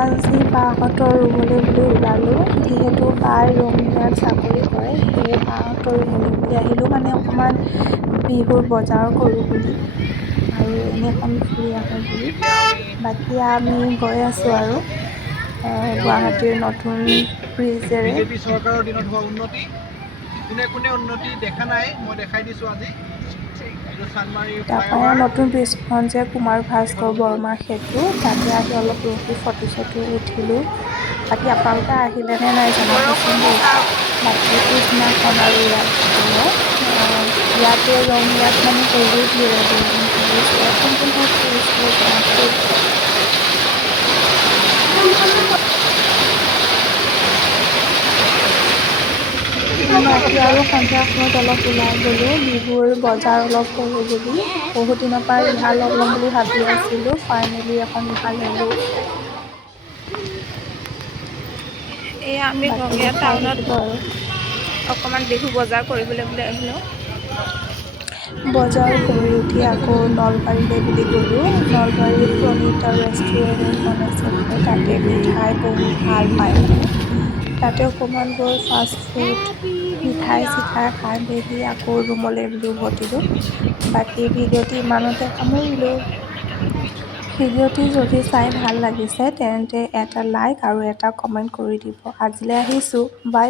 আজি বাহঁতৰ ৰুমলৈ বুলি ওলালোঁ। যিহেতু বাই ৰঙিয়াত চাকৰি কৰে, সেয়ে বাহঁতৰ ৰুমলৈ বুলি আহিলোঁ, মানে অকণমান বিহুৰ বজাৰ কৰোঁ বুলি আৰু এনেখন ফুৰি আহোঁ বুলি। বাকী আমি গৈ আছোঁ আৰু গুৱাহাটীৰ নতুন ব্ৰিজেৰে। বিজেপি চৰকাৰৰ দিনত হোৱা উন্নতি কোনে কোনে উন্নতি দেখা নাই মই দেখাই দিছোঁ আজি। তাৰপৰা নতুন ব্ৰিজখন যে কুমাৰ ভাস্কৰ বৰ্মা সেতু, তাতে আহি অলপ ৰখি ফটো চটো উঠিলোঁ। বাকী আপোনালোকে আহিলেনে নাই জনাবচোন দেই। বাকী পিছদিনাখন আৰু ইয়াত গ'লে ইয়াতে ৰঙিয়াত মানে বহুত দূৰৰ দূৰণি টুৰিষ্ট হয়। কোন কোন ঠাইত টুৰিষ্ট হয় জনাব দেই। বাকী আৰু সন্ধিয়া সময়ত অলপ ওলাই গ'লোঁ, বিহুৰ বজাৰ অলপ কৰোঁ বুলি। বহুত দিনৰ পৰা ৰিহা ল'ম বুলি ভাবি আছিলোঁ, ফাইনেলি এখন ৰিহা ল'লোঁ। এয়া আমি বাকী ৰঙিয়া চাই টাউনত থাকিব আৰু। অকণমান বিহু বজাৰ কৰিবলৈ বুলি আহিলোঁ। বজাৰ কৰি উঠি আকৌ নলবাৰীলৈ বুলি গ'লোঁ। নলবাৰীত প্ৰণীতা ৰেষ্টুৰেণ্ট এখন আছে বোলে, তাতে মিঠাই বহুত ভাল পায় মানে। তাতে অকণমান গৈ ফাষ্ট ফুড মিঠাই চিঠাই খাই মেলি আকৌ ৰুমলৈ বুলি উভতিলোঁ। বাকী ভিডিঅ'টি ইমানতে সামৰিলোঁ। ভিডিঅ'টি যদি চাই ভাল লাগিছে তেন্তে এটা লাইক আৰু এটা কমেণ্ট কৰি দিব। আজিলৈ আহিছোঁ, বাই।